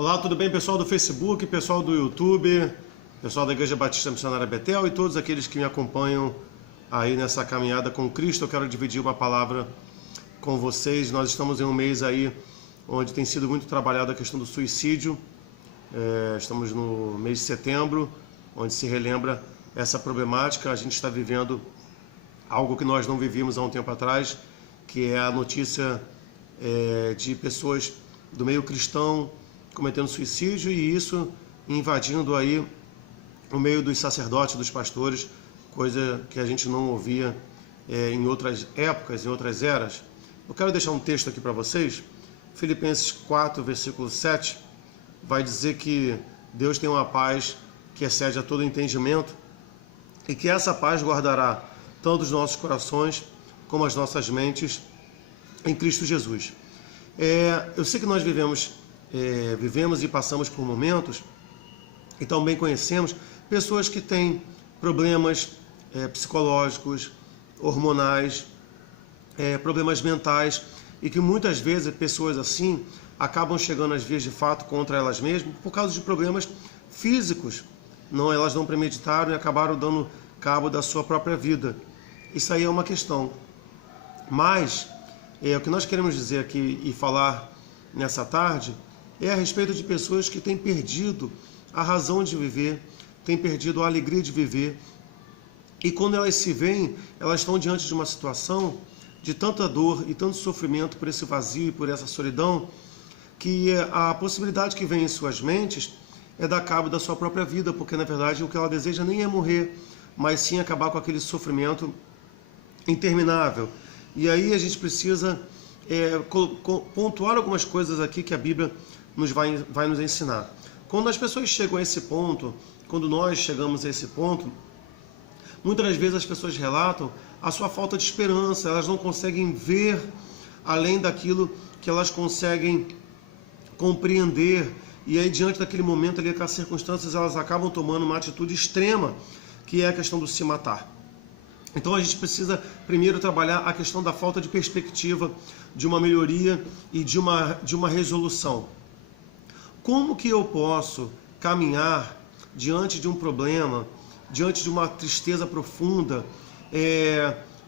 Olá, tudo bem, pessoal do Facebook, pessoal do YouTube, pessoal da Igreja Batista Missionária Betel e todos aqueles que me acompanham aí nessa caminhada com Cristo. Eu quero dividir uma palavra com vocês. Nós estamos em um mês aí onde tem sido muito trabalhada a questão do suicídio. Estamos no mês de setembro, onde se relembra essa problemática. A gente está vivendo algo que nós não vivíamos há um tempo atrás, que é a notícia de pessoas do meio cristão cometendo suicídio, e isso invadindo aí o meio dos sacerdotes, dos pastores, coisa que a gente não ouvia em outras épocas, em outras eras. Eu quero deixar um texto aqui para vocês. Filipenses 4, versículo 7, vai dizer que Deus tem uma paz que excede a todo entendimento e que essa paz guardará tanto os nossos corações como as nossas mentes em Cristo Jesus. Eu sei que nós vivemos e passamos por momentos e também conhecemos pessoas que têm problemas psicológicos, hormonais, problemas mentais, e que muitas vezes pessoas assim acabam chegando às vias de fato contra elas mesmas por causa de problemas físicos. Elas não premeditaram e acabaram dando cabo da sua própria vida. Isso aí é uma questão. Mas o que nós queremos dizer aqui e falar nessa tarde é a respeito de pessoas que têm perdido a razão de viver, têm perdido a alegria de viver. E quando elas se veem, elas estão diante de uma situação de tanta dor e tanto sofrimento por esse vazio e por essa solidão, que a possibilidade que vem em suas mentes é dar cabo da sua própria vida, porque na verdade o que ela deseja nem é morrer, mas sim acabar com aquele sofrimento interminável. E aí a gente precisa pontuar algumas coisas aqui que a Bíblia vai nos ensinar. Quando as pessoas chegam a esse ponto, quando nós chegamos a esse ponto, muitas das vezes as pessoas relatam a sua falta de esperança. Elas não conseguem ver além daquilo que elas conseguem compreender. E aí, diante daquele momento ali, aquelas circunstâncias, elas acabam tomando uma atitude extrema, que é a questão do se matar. Então a gente precisa primeiro trabalhar a questão da falta de perspectiva, de uma melhoria e de uma resolução. Como que eu posso caminhar diante de um problema, diante de uma tristeza profunda,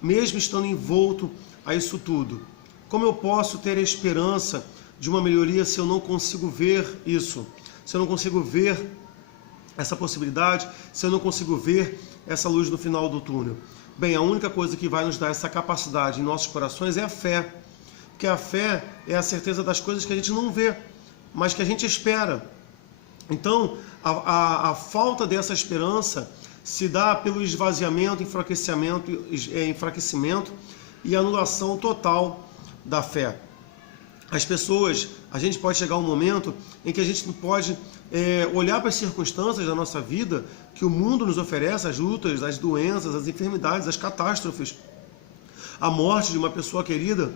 mesmo estando envolto a isso tudo? Como eu posso ter a esperança de uma melhoria se eu não consigo ver isso? Se eu não consigo ver essa possibilidade, se eu não consigo ver essa luz no final do túnel? Bem, a única coisa que vai nos dar essa capacidade em nossos corações é a fé. Porque a fé é a certeza das coisas que a gente não vê, mas que a gente espera. Então, a falta dessa esperança se dá pelo esvaziamento, enfraquecimento e anulação total da fé. As pessoas, a gente pode chegar a um momento em que a gente não pode olhar para as circunstâncias da nossa vida que o mundo nos oferece, as lutas, as doenças, as enfermidades, as catástrofes, a morte de uma pessoa querida,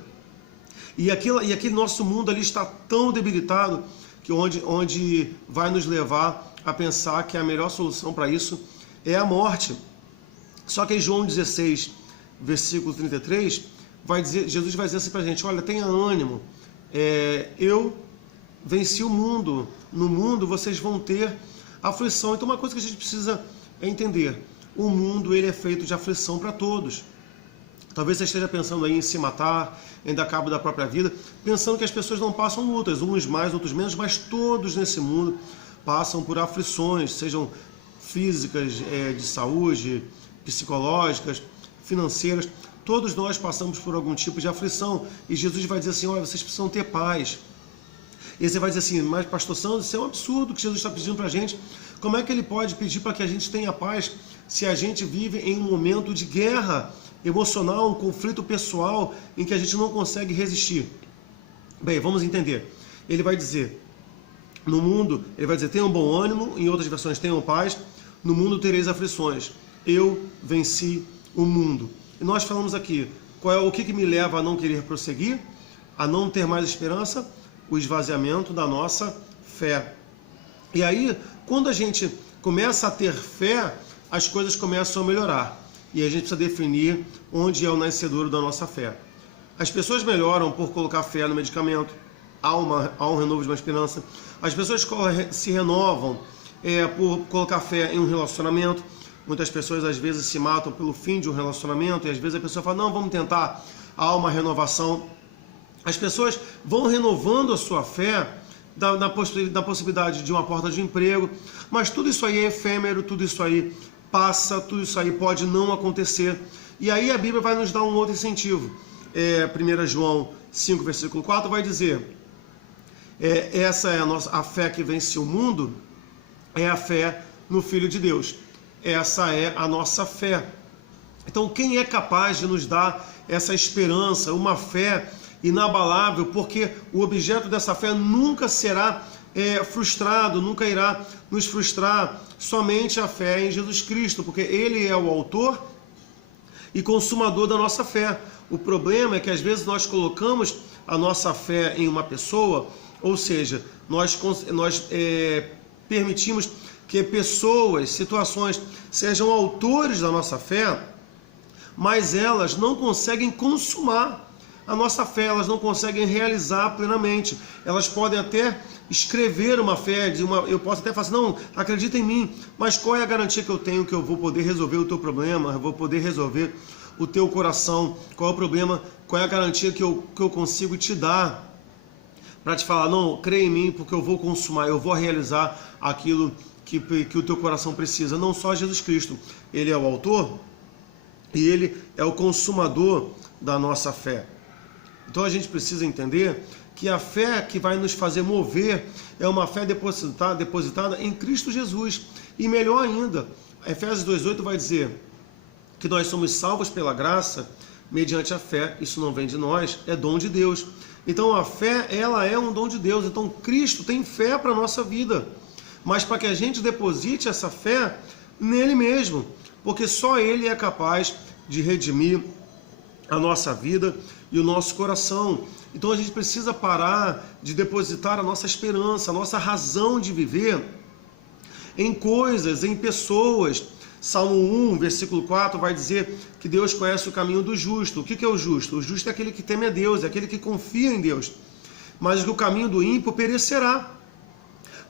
e aquele nosso mundo ali está tão debilitado que onde vai nos levar a pensar que a melhor solução para isso é a morte. Só que em João 16, versículo 33, Jesus vai dizer assim para a gente: olha, tenha ânimo, eu venci o mundo, no mundo vocês vão ter aflição. Então uma coisa que a gente precisa entender: o mundo ele é feito de aflição para todos. Talvez você esteja pensando aí em se matar, em dar cabo da própria vida, pensando que as pessoas não passam lutas, uns mais, outros menos, mas todos nesse mundo passam por aflições, sejam físicas, de saúde, psicológicas, financeiras. Todos nós passamos por algum tipo de aflição, e Jesus vai dizer assim: olha, vocês precisam ter paz. E você vai dizer assim: mas pastor Sandro, isso é um absurdo que Jesus está pedindo para a gente. Como é que ele pode pedir para que a gente tenha paz se a gente vive em um momento de guerra emocional, um conflito pessoal em que a gente não consegue resistir? Bem, vamos entender. Ele vai dizer, no mundo, ele vai dizer: tenham bom ânimo, em outras versões, tenham paz, no mundo tereis aflições, eu venci o mundo. E nós falamos aqui, o que me leva a não querer prosseguir, a não ter mais esperança? O esvaziamento da nossa fé. E aí, quando a gente começa a ter fé, as coisas começam a melhorar. E a gente precisa definir onde é o nascedouro da nossa fé. As pessoas melhoram por colocar fé no medicamento. há um renovo de uma esperança. As pessoas se renovam por colocar fé em um relacionamento. Muitas pessoas às vezes se matam pelo fim de um relacionamento, e às vezes a pessoa fala, não, vamos tentar, há uma renovação. As pessoas vão renovando a sua fé da possibilidade de uma porta de emprego, mas tudo isso aí é efêmero, tudo isso aí passa, tudo isso aí pode não acontecer. E aí a Bíblia vai nos dar um outro incentivo. 1 João 5, versículo 4 vai dizer, essa é a fé que vence o mundo, é a fé no Filho de Deus. Essa é a nossa fé. Então quem é capaz de nos dar essa esperança, uma fé inabalável, porque o objeto dessa fé nunca será frustrado, nunca irá nos frustrar, somente a fé em Jesus Cristo, porque Ele é o autor e consumador da nossa fé. O problema é que às vezes nós colocamos a nossa fé em uma pessoa, ou seja, nós permitimos que pessoas, situações sejam autores da nossa fé, mas elas não conseguem consumar a nossa fé, elas não conseguem realizar plenamente. Elas podem até escrever uma fé, eu posso até falar assim, não, acredita em mim, mas qual é a garantia que eu tenho que eu vou poder resolver o teu problema, eu vou poder resolver o teu coração, qual é o problema, qual é a garantia que eu consigo te dar para te falar, não, creia em mim porque eu vou consumar, eu vou realizar aquilo que o teu coração precisa. Não só Jesus Cristo, Ele é o autor e Ele é o consumador da nossa fé. Então a gente precisa entender que a fé que vai nos fazer mover é uma fé depositada em Cristo Jesus. E melhor ainda, Efésios 2,8 vai dizer que nós somos salvos pela graça mediante a fé. Isso não vem de nós, é dom de Deus. Então a fé, ela é um dom de Deus. Então Cristo tem fé para a nossa vida. Mas para que a gente deposite essa fé nele mesmo, porque só Ele é capaz de redimir a nossa vida e o nosso coração. Então a gente precisa parar de depositar a nossa esperança, a nossa razão de viver em coisas, em pessoas. Salmo 1, versículo 4 vai dizer que Deus conhece o caminho do justo. O que é o justo? O justo é aquele que teme a Deus, é aquele que confia em Deus. Mas que o caminho do ímpio perecerá,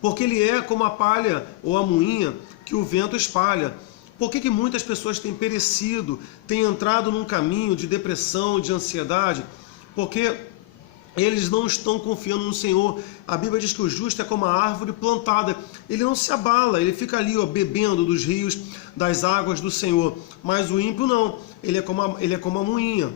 porque ele é como a palha ou a moinha que o vento espalha. Por que muitas pessoas têm perecido, têm entrado num caminho de depressão, de ansiedade? Porque eles não estão confiando no Senhor. A Bíblia diz que o justo é como a árvore plantada. Ele não se abala, ele fica ali bebendo dos rios, das águas do Senhor. Mas o ímpio não, ele é como a moinha.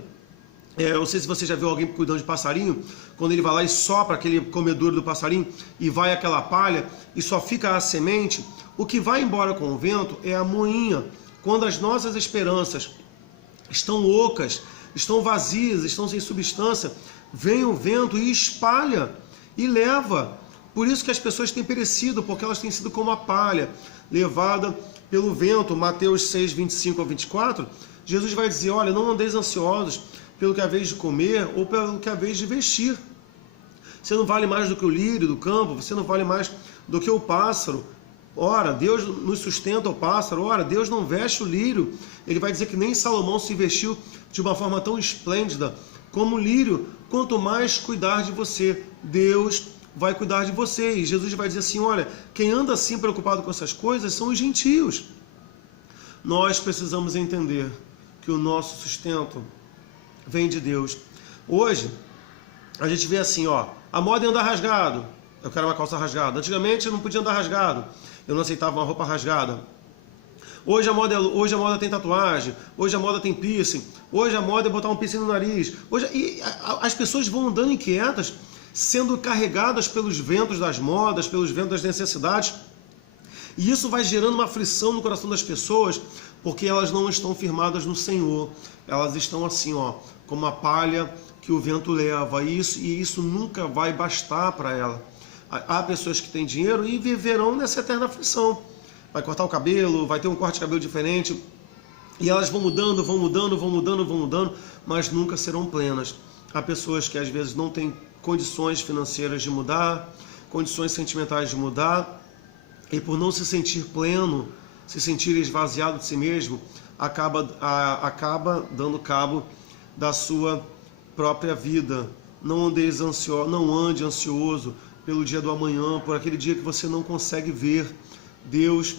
Eu não sei se você já viu alguém cuidando de passarinho, quando ele vai lá e sopra aquele comedouro do passarinho e vai aquela palha e só fica a semente. O que vai embora com o vento é a moinha. Quando as nossas esperanças estão ocas, estão vazias, estão sem substância, vem o vento e espalha e leva. Por isso que as pessoas têm perecido, porque elas têm sido como a palha, levada pelo vento. Mateus 6, 25 a 24, Jesus vai dizer, olha, não andeis ansiosos pelo que é a vez de comer ou pelo que é a vez de vestir. Você não vale mais do que o lírio do campo, você não vale mais do que o pássaro. Ora, Deus nos sustenta o pássaro, ora, Deus não veste o lírio. Ele vai dizer que nem Salomão se vestiu de uma forma tão esplêndida como o lírio. Quanto mais cuidar de você, Deus vai cuidar de você. E Jesus vai dizer assim, olha, quem anda assim preocupado com essas coisas são os gentios. Nós precisamos entender que o nosso sustento vem de Deus. Hoje, a gente vê assim, a moda é andar rasgado. Eu quero uma calça rasgada. Antigamente eu não podia andar rasgado. Eu não aceitava uma roupa rasgada. Hoje a moda tem tatuagem. Hoje a moda tem piercing. Hoje a moda é botar um piercing no nariz. As pessoas vão andando inquietas, sendo carregadas pelos ventos das modas, pelos ventos das necessidades. E isso vai gerando uma aflição no coração das pessoas, porque elas não estão firmadas no Senhor. Elas estão assim, como a palha que o vento leva. E isso nunca vai bastar para ela. Há pessoas que têm dinheiro e viverão nessa eterna aflição. Vai cortar o cabelo, vai ter um corte de cabelo diferente. E elas vão mudando, mas nunca serão plenas. Há pessoas que às vezes não têm condições financeiras de mudar, condições sentimentais de mudar, e por não se sentir pleno, se sentir esvaziado de si mesmo, acaba dando cabo da sua própria vida. Não ande ansioso pelo dia do amanhã, por aquele dia que você não consegue ver. Deus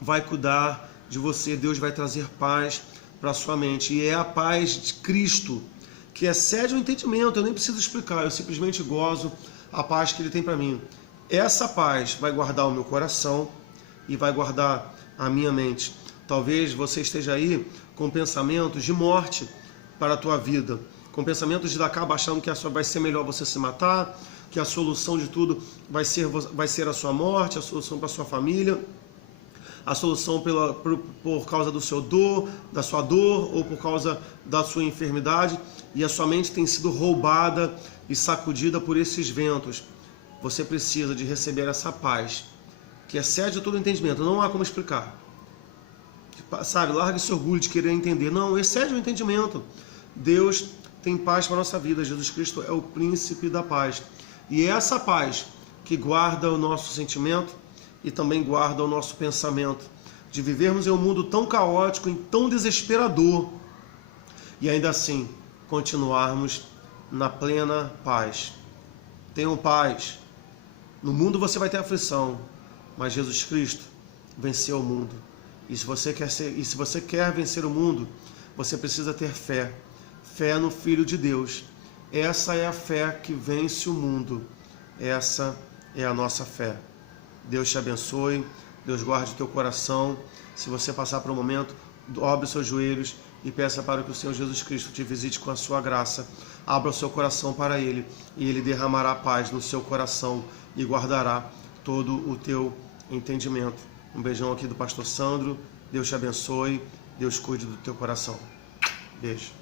vai cuidar de você, Deus vai trazer paz para a sua mente. E é a paz de Cristo que excede o entendimento. Eu nem preciso explicar, eu simplesmente gozo a paz que Ele tem para mim. Essa paz vai guardar o meu coração e vai guardar a minha mente. Talvez você esteja aí com pensamentos de morte para a tua vida, com pensamentos de acabar achando que vai ser melhor você se matar, que a solução de tudo vai ser a sua morte, a solução para a sua família, a solução por causa da sua dor ou por causa da sua enfermidade, e a sua mente tem sido roubada e sacudida por esses ventos. Você precisa de receber essa paz, que excede todo entendimento, não há como explicar. Sabe, larga esse orgulho de querer entender, não, excede o entendimento. Deus tem paz para a nossa vida, Jesus Cristo é o príncipe da paz. E é essa paz que guarda o nosso sentimento e também guarda o nosso pensamento, de vivermos em um mundo tão caótico e tão desesperador, e ainda assim continuarmos na plena paz. Tenham paz. No mundo você vai ter aflição, mas Jesus Cristo venceu o mundo. E se você quer vencer o mundo, você precisa ter fé. Fé no Filho de Deus. Essa é a fé que vence o mundo. Essa é a nossa fé. Deus te abençoe, Deus guarde o teu coração. Se você passar por um momento, dobre os seus joelhos e peça para que o Senhor Jesus Cristo te visite com a sua graça. Abra o seu coração para Ele e Ele derramará paz no seu coração e guardará todo o teu entendimento. Um beijão aqui do pastor Sandro. Deus te abençoe, Deus cuide do teu coração. Beijo.